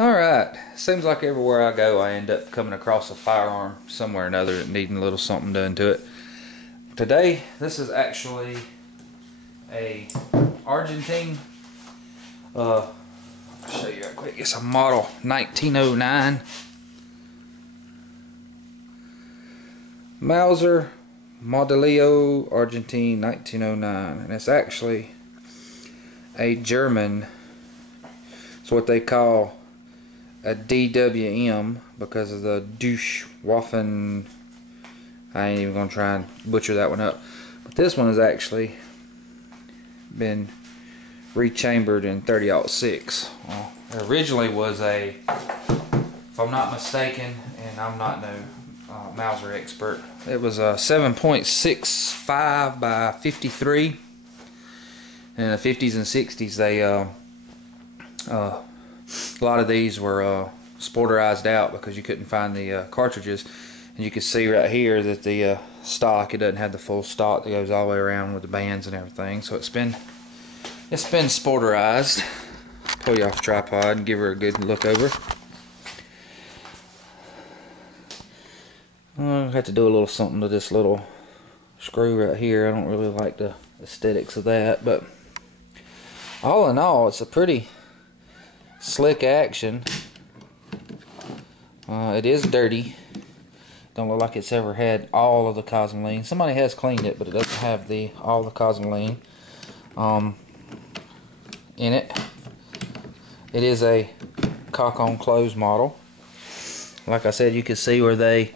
Alright, seems like everywhere I go I end up coming across a firearm somewhere or another needing a little something done to it. Today, this is actually a Argentine, I'll show you real quick. It's a model 1909 Mauser Modelio Argentine 1909, and it's actually a German, it's what they call a DWM because of the Waffen. I ain't even gonna try and butcher that one up, but this one has actually been rechambered in 30-06. Well, it originally was a, if I'm not mistaken, and I'm not no Mauser expert, it was a 7.65 by 53. In the 50s and 60s, they a lot of these were sporterized out because you couldn't find the cartridges, and you can see right here that the stock, it doesn't have the full stock that goes all the way around with the bands and everything. So it's been sporterized. Pull you off the tripod and give her a good look over. I'll have to do a little something to this little screw right here. I don't really like the aesthetics of that, but all in all, it's a pretty slick action. It is dirty. Don't look like it's ever had all of the cosmoline. Somebody has cleaned it, but it doesn't have all the cosmoline in it. It is a cock on close model. Like I said, you can see where they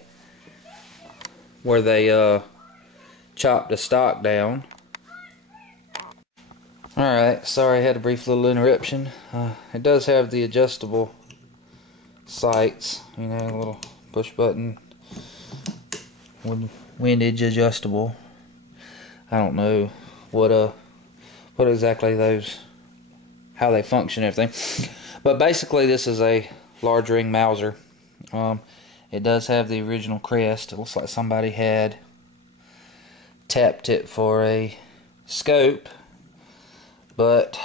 chopped the stock down. Alright, sorry I had a brief little interruption. It does have the adjustable sights, you know, a little push button, windage adjustable. I don't know what exactly those, how they function and everything, but basically this is a large ring Mauser. It does have the original crest. It looks like somebody had tapped it for a scope, but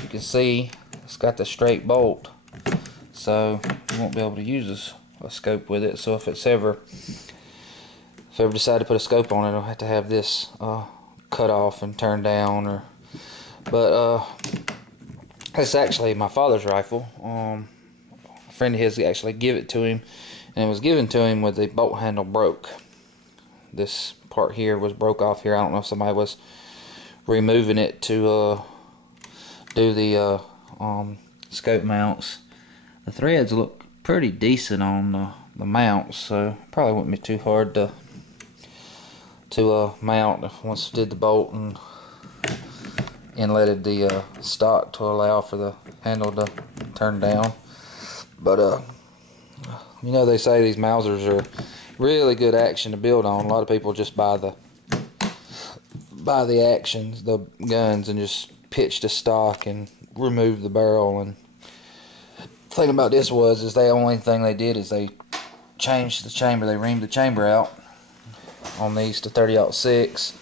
you can see it's got the straight bolt, so you won't be able to use a scope with it. So if ever decide to put a scope on it, I'll have to have this cut off and turned down. But it's actually my father's rifle. A friend of his actually gave it to him, and it was given to him with the bolt handle broke. This part here was broke off here. I don't know if somebody was removing it to do the scope mounts. The threads look pretty decent on the mounts, so probably wouldn't be too hard to mount if once did the bolt and inletted the stock to allow for the handle to turn down. But you know, they say these Mausers are really good action to build on. A lot of people just buy the actions, the guns, and just pitch the stock and remove the barrel. And the thing about this is the only thing they did is they changed the chamber. They reamed the chamber out on these to 30-06.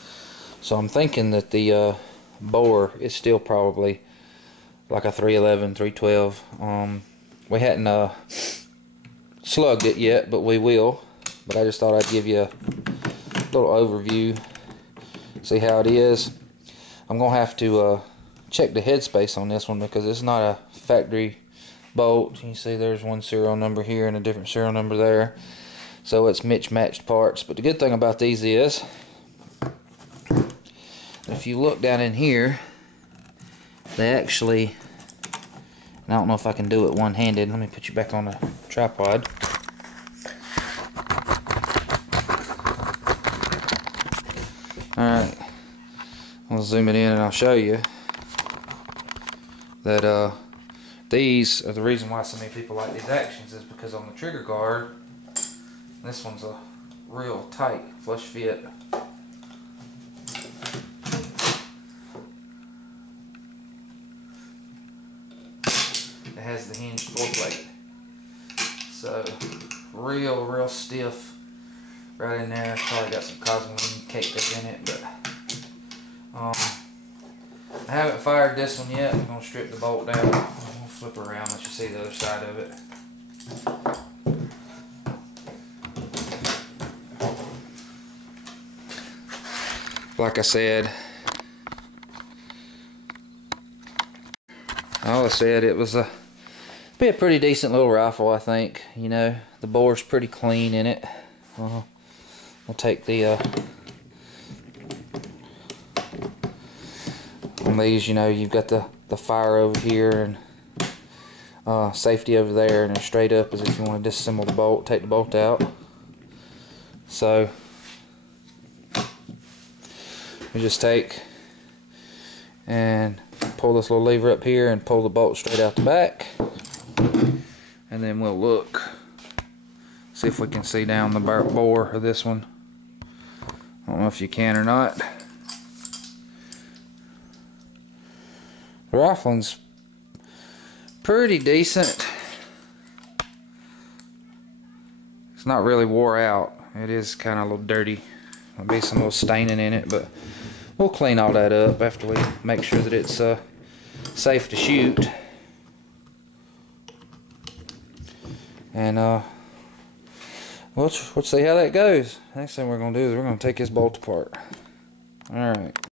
So I'm thinking that the bore is still probably like a 311, 312. We hadn't slugged it yet, but we will. But I just thought I'd give you a little overview, see how it is. I'm gonna have to check the headspace on this one because it's not a factory bolt. You see there's one serial number here and a different serial number there, so it's mismatched parts. But the good thing about these is, if you look down in here, they actually, and I don't know if I can do it one-handed. Let me put you back on the tripod. Alright, I'll zoom it in and I'll show you that these are the reason why so many people like these actions, is because on the trigger guard, this one's a real tight flush fit. It has the hinged foreplate, so real stiff right in there. Probably got some cosmoline caked up in it, but I haven't fired this one yet. I'm gonna strip the bolt down. I'm gonna flip around, let you see the other side of it. Like I said, it was be a pretty decent little rifle, I think. You know, the bore's pretty clean in it. We'll take the on these, you know, you've got the fire over here and safety over there, and then straight up as if you want to disassemble the bolt, take the bolt out. So we just take and pull this little lever up here and pull the bolt straight out the back, and then we'll look, see if we can see down the bore of this one. I don't know if you can or not. The rifling's pretty decent. It's not really wore out. It is kind of a little dirty. There'll be some little staining in it, but we'll clean all that up after we make sure that it's safe to shoot. And we'll see how that goes. Next thing we're going to do is we're going to take this bolt apart. Alright.